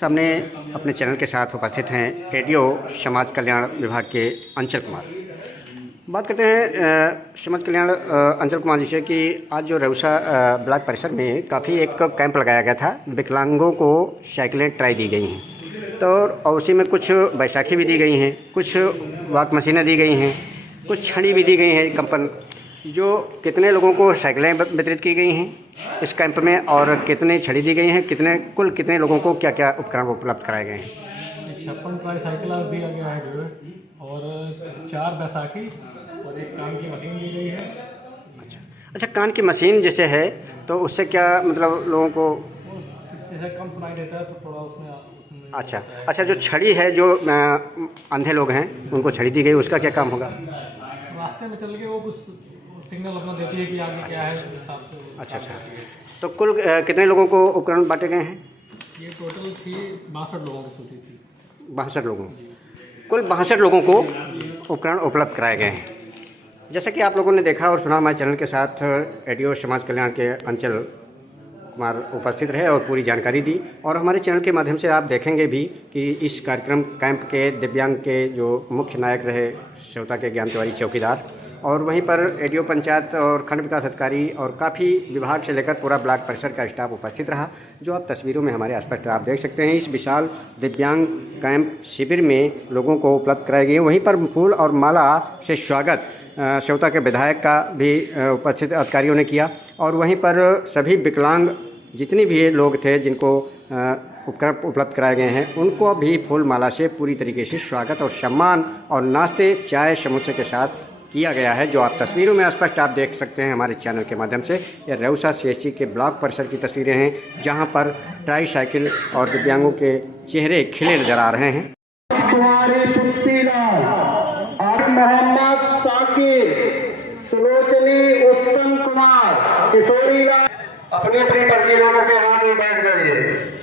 सामने अपने चैनल के साथ उपस्थित हैं रेडियो समाज कल्याण विभाग के अंचल कुमार। बात करते हैं समाज कल्याण अंचल कुमार जी से कि आज जो रेउसा ब्लॉक परिसर में काफ़ी एक कैंप लगाया गया था, विकलांगों को साइकिलें ट्राई दी गई हैं तो और उसी में कुछ बैसाखी भी दी गई हैं, कुछ वॉक मशीनें दी गई हैं, कुछ छड़ी भी दी गई हैं कंपन। जो कितने लोगों को साइकिलें वितरित की गई हैं इस कैंप में और कितने छड़ी दी गई हैं, कितने लोगों को क्या क्या उपकरण उपलब्ध कराए गए हैं? 56 ट्राई साइकिल दिया गया है जो और 4 बैसाखी और एक कान की मशीन दी गई है। अच्छा, कान की मशीन जैसे है तो उससे क्या मतलब लोगों को जैसे कम सुनाई देता है तो थोड़ा उसमें अच्छा, जो छड़ी है जो अंधे लोग हैं उनको छड़ी दी गई, उसका क्या काम होगा? रास्ते में चल के वो कुछ सिग्नल अपना देती है कि आगे क्या है उस हिसाब से। अच्छा, तो कुल कितने लोगों को उपकरण बांटे गए हैं? ये टोटल थी 62 लोगों की सूची थी। 62 लोगों, कुल 62 लोगों को उपकरण उपलब्ध कराए गए हैं। जैसा कि आप लोगों ने देखा और सुना, हमारे चैनल के साथ रेडियो समाज कल्याण के अंचल कुमार उपस्थित रहे और पूरी जानकारी दी। और हमारे चैनल के माध्यम से आप देखेंगे भी कि इस कार्यक्रम कैंप के दिव्यांग के जो मुख्य नायक रहे सेवता के ज्ञान तिवारी चौकीदार, और वहीं पर रेडियो पंचायत और खंड विकास अधिकारी और काफ़ी विभाग से लेकर पूरा ब्लॉक परिसर का स्टाफ उपस्थित रहा, जो आप तस्वीरों में हमारे आसपास आप देख सकते हैं। इस विशाल दिव्यांग कैंप शिविर में लोगों को उपलब्ध कराए गए। वहीं पर फूल और माला से स्वागत सेवता के विधायक का भी उपस्थित अधिकारियों ने किया। और वहीं पर सभी विकलांग जितने भी लोग थे जिनको उपकरण उपलब्ध कराए गए हैं उनको भी फूल माला से पूरी तरीके से स्वागत और सम्मान और नाश्ते चाय समोसे के साथ किया गया है, जो आप तस्वीरों में स्पष्ट आप देख सकते हैं हमारे चैनल के माध्यम से। ये रेउसा सीएचसी के ब्लॉक परिसर की तस्वीरें हैं जहां पर ट्राई साइकिल और दिव्यांगों के चेहरे खिले नजर आ रहे हैं। मोहम्मद साकिर, सुलोचनी उत्तम कुमार, किशोरी लाल अपनी अपनी पर्ची लेकर के वहां बैठ जाइए।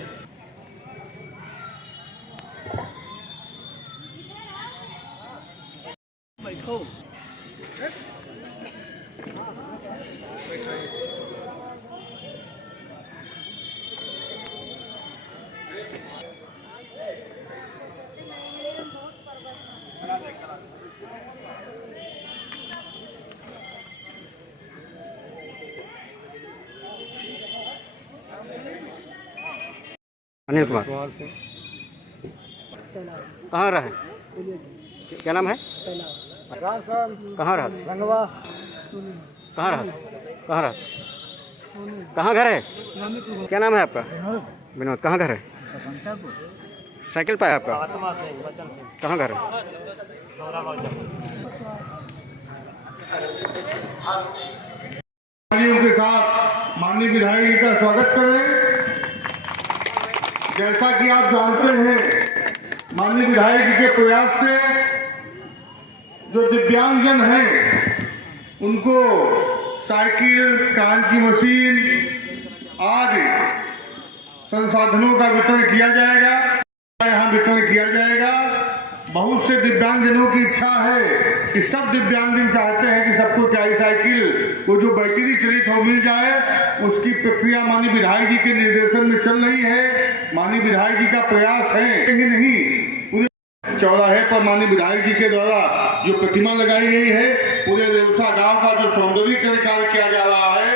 अनिल कुमार कहाँ रहा है? क्या नाम है? कहाँ रहा? कहाँ रहा? कहाँ घर है? क्या नाम है आपका? विनोद। कहाँ घर है? साइकिल पे है आपका? कहाँ घर है? के साथ माननीय विधायक जी का स्वागत करें। जैसा कि आप जानते हैं, माननीय विधायक जी के प्रयास से जो दिव्यांगजन हैं उनको साइकिल, कान की मशीन आदि संसाधनों का वितरण किया जाएगा, यहाँ वितरण किया जाएगा। बहुत से दिव्यांगजनों की इच्छा है कि सब दिव्यांगजन चाहते हैं कि सबको ट्राई साइकिल वो जो बैटरी चलित हो मिल जाए। उसकी प्रक्रिया माननीय विधायक जी के निर्देशन में चल रही है। माननीय विधायक जी का प्रयास है कि नहीं, चौराहे पर माननीय विधायक जी के द्वारा जो प्रतिमा लगाई गई है, पूरे रेउसा गांव का जो सौंदर्यीकरण कार्य किया जा रहा है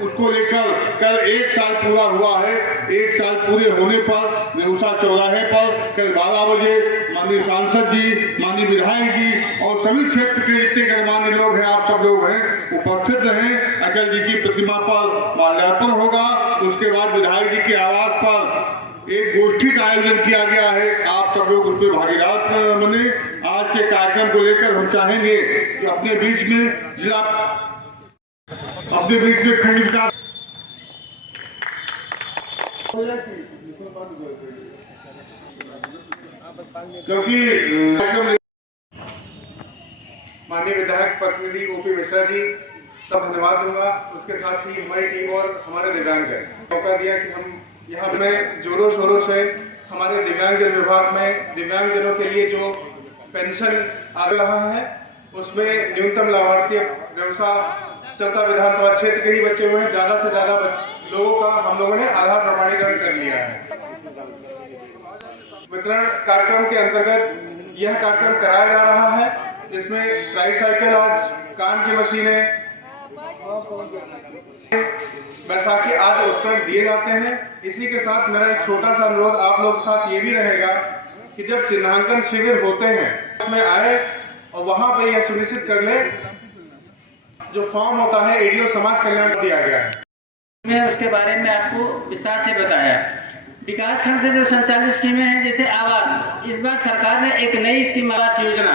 उसको लेकर कल 1 साल पूरा हुआ है। 1 साल पूरे होने पर रेउसा चौराहे पर कल 12 बजे माननीय सांसद जी, माननीय विधायक जी और सभी क्षेत्र के जितने गणमान्य लोग हैं, आप सब लोग हैं, उपस्थित रहें। अटल जी की प्रतिमा पर माल्यार्पण होगा। उसके बाद विधायक जी के आवास पर एक गोष्ठी का आयोजन किया गया है। आप सब लोग उसमें भागीदार बने। आज के कार्यक्रम को लेकर हम चाहेंगे कि अपने बीच में खंड विकास क्योंकि माननीय विधायक प्रतिनिधि ओपी मिश्रा जी सब धन्यवाद दूंगा। उसके साथ ही हमारी टीम और हमारे दिव्यांगजन मौका दिया कि हम यहाँ में जोरों शोरों से हमारे दिव्यांगजन विभाग में दिव्यांगजनों के लिए जो पेंशन आ रहा है उसमें न्यूनतम लाभार्थी रेउसा सेवता विधानसभा क्षेत्र के ही बच्चे हुए हैं। ज्यादा से ज्यादा लोगों का हम लोगों ने आधार प्रमाणीकरण कर लिया है। वितरण कार्यक्रम के अंतर्गत यह कार्यक्रम कराया जा रहा है, जिसमें ट्राईसाइकिल आज, कान की मशीनें, बैसाखी आदि उपकरण दिए जाते हैं। इसी के साथ मेरा एक छोटा सा अनुरोध आप लोगों के साथ ये भी रहेगा कि जब चिन्हांकन शिविर होते हैं उसमें आए और वहां पे यह सुनिश्चित कर ले जो फॉर्म होता है एडीओ समाज कल्याण दिया गया है। मैं उसके बारे में आपको विस्तार से बताया। विकास खंड से जो संचालित स्कीमें हैं, जैसे आवास, इस बार सरकार ने एक नई स्कीम आवास योजना,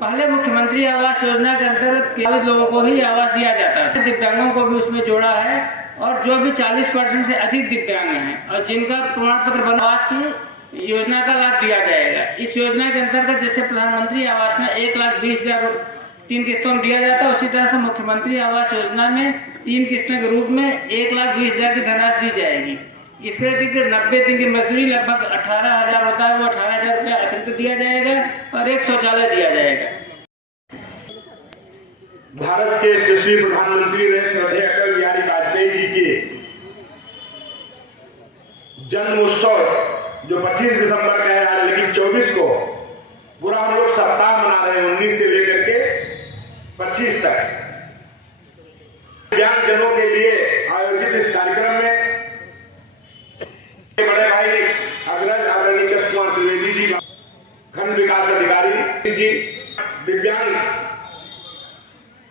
पहले मुख्यमंत्री आवास योजना के अंतर्गत केवल लोगों को ही आवास दिया जाता है, दिव्यांगों को भी उसमें जोड़ा है और जो भी 40% से अधिक दिव्यांग हैं और जिनका प्रमाण पत्र बना, आवास की योजना का लाभ दिया जाएगा। इस योजना के अंतर्गत जैसे प्रधानमंत्री आवास में 1,20,000 3 किस्तों में दिया जाता है, उसी तरह से मुख्यमंत्री आवास योजना में 3 किस्तों के रूप में 1,20,000 की धनराशि दी जाएगी। इसके अतिरिक्त 90 दिन की मजदूरी लगभग 18,000 होता है, वो 18,000 रुपया अतिरिक्त दिया जाएगा और एक शौचालय दिया जाएगा। भारत के यशस्वी प्रधानमंत्री रहे श्रद्धेय अटल बिहारी वाजपेयी जी के जन्म उत्सव जो 25 दिसंबर का है, लेकिन 24 को पूरा हम लोग सप्ताह मना रहे हैं, 19 से लेकर के 25 तक। दिव्यांग जनों के लिए आयोजित इस कार्यक्रम में बड़े भाई अग्रज आदरणीय कृष्ण कुमार द्विवेदी जी, खंड विकास अधिकारी जी, दिव्यांग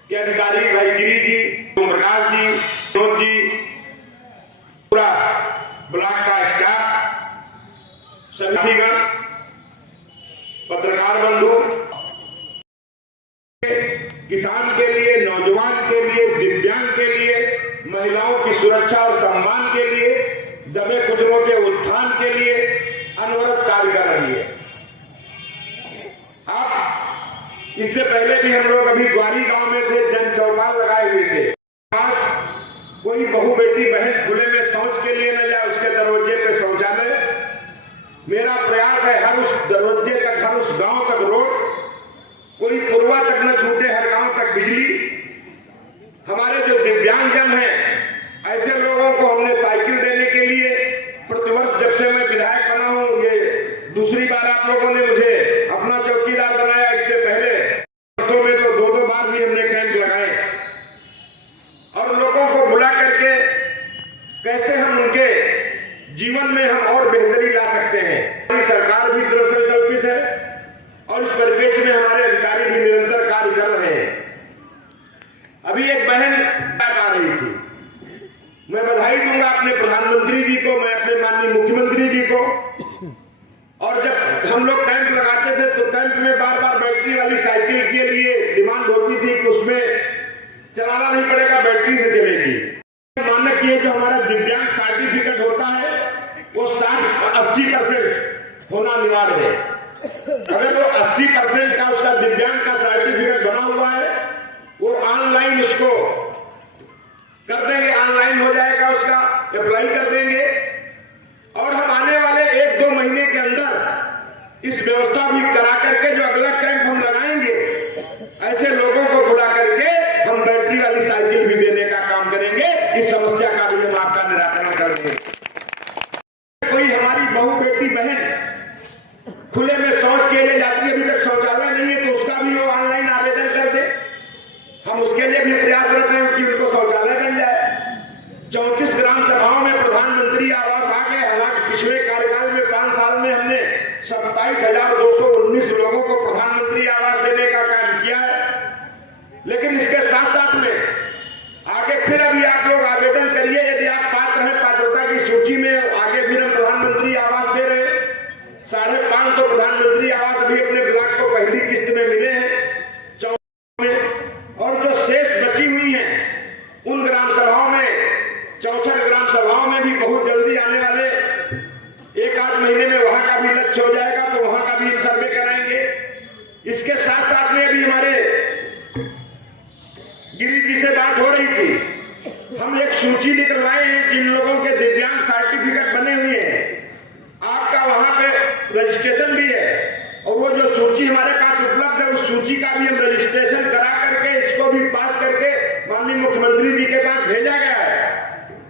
के अधिकारी भाई गिरी जी, प्रकाश जी, विनोद जी, पूरा ब्लॉक का स्टाफ, साथीगण, पत्रकार बंधु, किसान के लिए, नौजवान के लिए, दिव्यांग के लिए, महिलाओं की सुरक्षा और सम्मान के लिए, दबे कुचलों के उत्थान के लिए अनवरत कार्य कर रही है। अब इससे पहले भी हम लोग अभी ग्वारी गांव में थे, जन चौपाल लगाए हुए थे। पास कोई बहू बेटी बहन खुले में शौच के लिए न जाए, उसके दरवाजे पे शौचालय। मेरा प्रयास है हर उस दरवाजे तक, हर उस गांव तक रोड, कोई पुरवा तक न छूटे, हर गांव तक बिजली। हमारे जो दिव्यांगजन हैं, ऐसे लोगों को हमने साइकिल देने के लिए प्रतिवर्ष, जब से मैं विधायक बना हूं, ये दूसरी बार आप लोगों ने मुझे अपना चौकीदार बनाया। इससे पहले वर्षों में तो 2-2 बार भी हमने कैंप लगाए और लोगों को बुला करके कैसे हम उनके जीवन में हम और बेहतरी ला सकते हैं। सरकार भी दृढ़ संकल्पित है और इस परिप्रेक्ष्य में हमारे अधिकारी भी निरंतर कार्य कर रहे हैं। अभी एक बहन आ रही थी, मैं बधाई दूंगा अपने प्रधानमंत्री जी को, मैं अपने माननीय मुख्यमंत्री जी को। और जब हम लोग कैंप लगाते थे तो कैंप में बार बार बैटरी वाली साइकिल के लिए डिमांड होती थी कि उसमें चलाना नहीं पड़ेगा, बैटरी से चलेगी। मानक ये जो हमारा दिव्यांग सर्टिफिकेट होता है वो 60-80% होना अनिवार्य है। अगर वो 80% का उसका दिव्यांग का सर्टिफिकेट बना हुआ है, वो ऑनलाइन उसको कर देंगे, ऑनलाइन हो जाएगा, उसका अप्लाई कर देंगे और हम आने वाले 1-2 महीने के अंदर इस व्यवस्था भी करा करके जो अगला कैंप हम लगाएंगे, ऐसे लोगों को बुला करके हम बैटरी वाली साइकिल भी देने का काम करेंगे। इस समस्या का भी हम आपका निराकरण करेंगे। कोई हमारी बहू बेटी बहन खुले में शौच के लिए जाती है, अभी तक शौचालय नहीं है, तो उसका भी वो ऑनलाइन आवेदन कर दे। हम उसके लिए भी प्रयासरत हैं कि उनको शौचालय बन जाए। 34 ग्राम सभाओं में प्रधानमंत्री आवास आ गए। हालांकि पिछले कार्यकाल में 5 साल में हमने 27,219 लोगों को प्रधानमंत्री आवास देने का काम किया है, लेकिन इसके साथ साथ में आगे फिर अभी आप लोग आवेदन करिए, यदि आप पात्र हैं, पात्रता की सूची में आगे भी हम प्रधानमंत्री आवास दे रहे हैं। 550 प्रधानमंत्री आवास अभी अपने ब्लॉक को पहली किस्त में मिले हैं और जो शेष बची हुई हैं उन ग्राम सभाओं में, 64 ग्राम सभाओं में भी बहुत जल्दी आने वाले 1-8 महीने में वहां का भी लक्ष्य हो जाएगा, तो वहां का भी सर्वे कराएंगे। इसके साथ साथ में अभी हमारे गिरी जी से बात हो रही थी, हम एक सूची निकलवाए हैं जिन लोगों के दिव्यांग सर्टिफिकेट बने हुए हैं। आपका वहां पे रजिस्ट्रेशन भी है और वो जो सूची हमारे पास उपलब्ध है, उस सूची का भी हम रजिस्ट्रेशन करा करके इसको भी पास करके माननीय मुख्यमंत्री जी के पास भेजा गया है।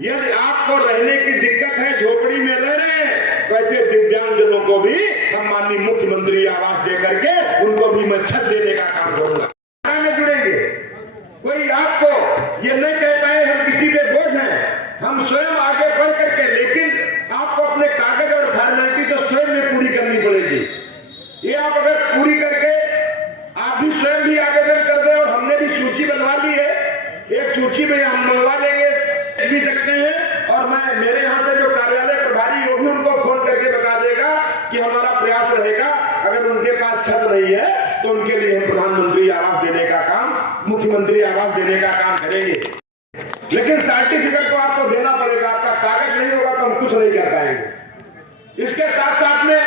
यदि आपको रहने की दिक्कत है, झोपड़ी में रह रहे हैं, तो ऐसे दिव्यांगजनों को भी हम माननीय मुख्यमंत्री आवास दे करके उनको भी मैं छत देने का काम करूंगा। में जुड़ेंगे, कोई आपको ये नहीं कह पाए हम किसी पे बोझ हैं, हम स्वयं आगे बढ़ करके, लेकिन आपको अपने कागज और फॉर्मेलिटी तो स्वयं में पूरी करनी पड़ेगी। ये आप अगर पूरी करके आप भी स्वयं भी आवेदन कर दें, और हमने भी सूची बनवा ली है, एक सूची में हम मंगवा लेंगे, भी सकते हैं। और मैं मेरे यहाँ से जो कार्यालय प्रभारी वो भी उनको फोन करके बता देगा कि हमारा प्रयास रहेगा, अगर उनके पास छत नहीं है तो उनके लिए हम प्रधानमंत्री आवास देने का काम, मुख्यमंत्री आवास देने का काम करेंगे। लेकिन सर्टिफिकेट तो आपको देना पड़ेगा, आपका कागज नहीं होगा तो हम कुछ नहीं कर पाएंगे। इसके साथ साथ में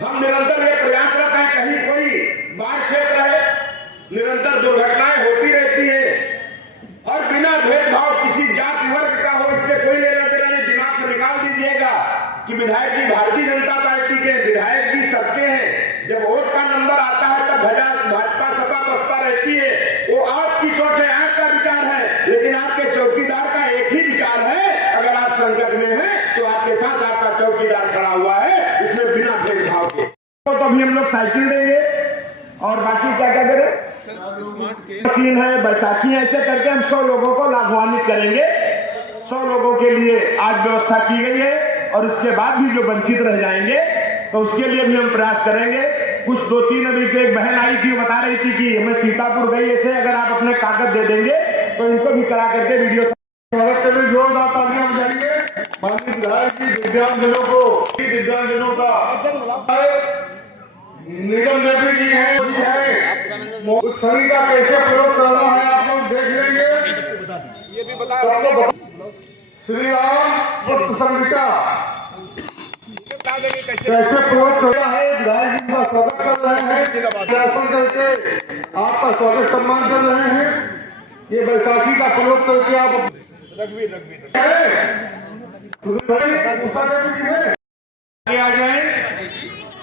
हम निरंतर ये प्रयासरत हैं, कहीं कोई बाढ़ क्षेत्र है, निरंतर दुर्घटनाएं होती रहती है, और बिना भेदभाव किसी जाति वर्ग का हो, इससे कोई लेना देना नहीं। दिमाग से निकाल दीजिएगा कि विधायक जी भारतीय जनता पार्टी के, विधायक जी सबके हैं। जब वोट का नंबर आता है तब भाजपा सपा बसपा रहती है, वो आपकी सोच है, आपका विचार है, लेकिन आपके चौकीदार का एक ही विचार है। अगर आप संकट में हैं तो आपके साथ आपका चौकीदार खड़ा हुआ है, इसमें बिना भेदभाव के। तो अभी हम लोग साइकिल देंगे, और बाकी क्या क्या करें, मशीन है, बैसाखी है, ऐसे करके हम 100 लोगों को लाभान्वित करेंगे। 100 लोगों के लिए आज व्यवस्था की गई है, और इसके बाद भी जो वंचित रह जाएंगे तो उसके लिए भी हम प्रयास करेंगे। कुछ 2-3 अभी एक बहन आई थी, बता रही थी कि मैं सीतापुर गई, ऐसे अगर आप अपने कागज दे देंगे तो इनको भी करा करके वीडियो स्वागत के लिए जोरदार तालियां बजाइए। माननीय विधायक जी दिव्यांगजनों को, दिव्यांगजनों का निगम देवी जी है, छड़ी का कैसे प्रयोग करना है आप लोग देख लेंगे। ये भी बता श्री राम पुत्र संहिता कैसे प्रयोग करना है। विधायक जी का स्वागत कर रहे हैं, ज्ञापन करके आपका स्वागत सम्मान कर रहे हैं। ये बैसाखी का प्रयोग करके आप आ जाए,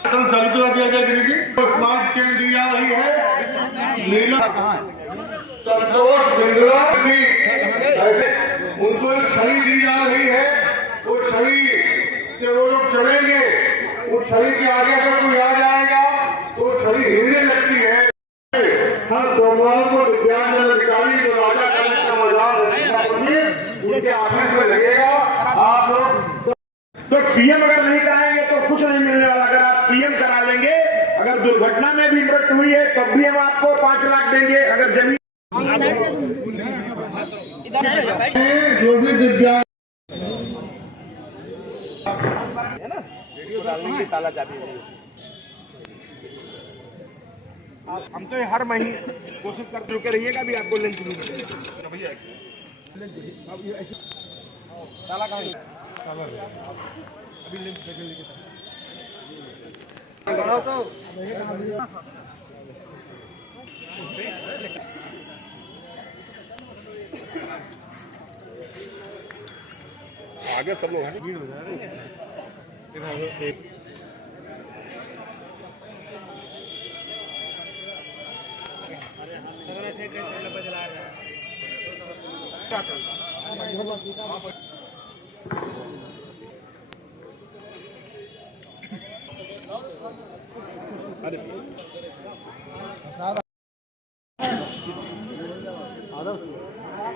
चालू करा दिया जाएगी। स्मार्ट चेन दी जा रही है, नीला संतोष बिंद्रा उनको एक छड़ी दी जा रही है, वो छड़ी से वो लोग चढ़ेंगे, वो छड़ी के आगे अगर कोई आ जाएगा तो छड़ी हिलने लगती है। हर सोमवार को दिव्यांग अधिकारी जो राजा कलेक्टर उनके ऑफिस में लगेगा। आप लोग तो पीएम अगर नहीं कराएंगे तो कुछ नहीं मिलने वाला। अगर आप पीएम करा लेंगे, अगर दुर्घटना में भी मृत्यु हुई है तब भी हम आपको 5 लाख देंगे। अगर जमीन जो भी दिव्यांग ताला चाबी, हम तो हर महीने कोशिश करते रुके रहिएगा भी आपको लिंक भैया ताला कहाँ अभी लिंक बढ़ाओ तो आगे सब लोग हैं, भीड़ हो जा रही है।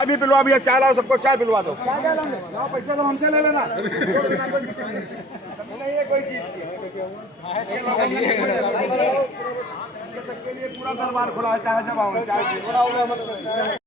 अभी पिलवा भैया, चाय लाओ, सबको चाय पिलवा दो। पैसा तो हमसे ले लेना, नहीं है कोई चीज सबके लिए पूरा दरबार खुला है, चाहे जब आओ चाय